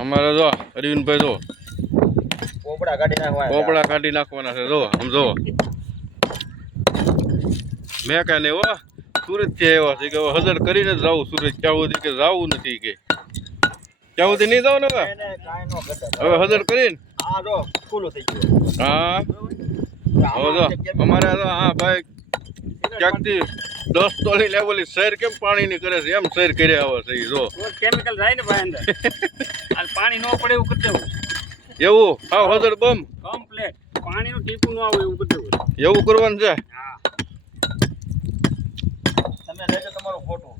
અમારે જો અરવિંદભાઈ જો. પોપડા કાઢી નાખવા પોપડા કાઢી નાખવાના છે જો આમ જો. મેં કાંઈ નહીં હો સુરતથી આવ્યા છે કે હજર કરીને જ જાવું સુરત ક્યાં સુધી કે જાવું નથી કે. ક્યાં સુધી નહીં જાવ ને હવે? નો હવે હજર કરીને? હા જો ખુલ્લું થઈ ગયું. હા. હવે જો અમારે હા ભાઈ ક્યાંકથી દસ તોલી લેવલી શહેર કેમ પાણીની કરે છે? એમ શહેર કર્યા આવે છે જો. કેમિકલ જાય ને ભાઈ અંદર. પાણી ન પડે એવું કરી દેવું. એવું? હા હજર બમ? કમ્પ્લેટ પાણીનું ટીપું ન આવે એવું કરી દેવું. એવું કરવાનું છે? હા. તમે લેજો તમારો ફોટો.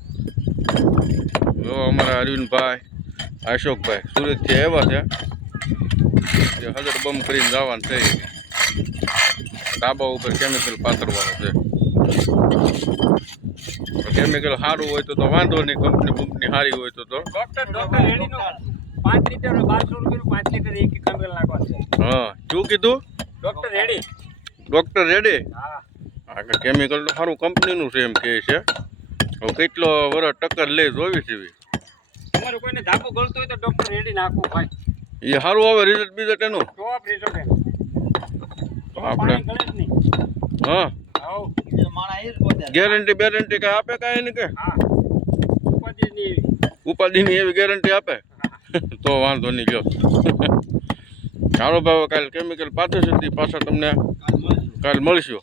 જો અમારા અરવિંદભાઈ અશોકભાઈ સુરતથી આવ્યા છે. હજર બમ કરીને જવાનું છે. ધાબા ઉપર કેમિકલ પાથરવાનું છે. કેમિકલ સારું હોય તો તો વાંધો નહીં કંપની કંપની સારી હોય તો તો. ડોક્ટર પાંચ લીટર બારસો રૂપિયાનું પાંચ લીટર એક કેમિકલ નાખવાનું છે. હા શું કીધું? ડોક્ટર રેડી ડૉક્ટર રેડી હા. હા કેમિકલ તો સારું કંપનીનું છે એમ કહે છે. હવે કેટલો વરસ ટક્કર લે જોવી છે એવી. તમારે કોઈને ધાબુ ગળતું હોય તો ડોક્ટર રેડી નાખવું ભાઈ એ સારું આવે રિઝલ્ટ બીજટ એનું ટોપ રિઝલ્ટ તો આપણે- જ નહીં. હા. ગેરંટી બેરંટી કાંઈ આપે કાંઈ એને કે? ઉપાધિની એવી. ગેરંટી આપે? તો વાંધો નહીં ગયો ચાલો ભાઈ કાલે કેમિકલ પાછું સુધી પાછા તમને કાલ મળશું.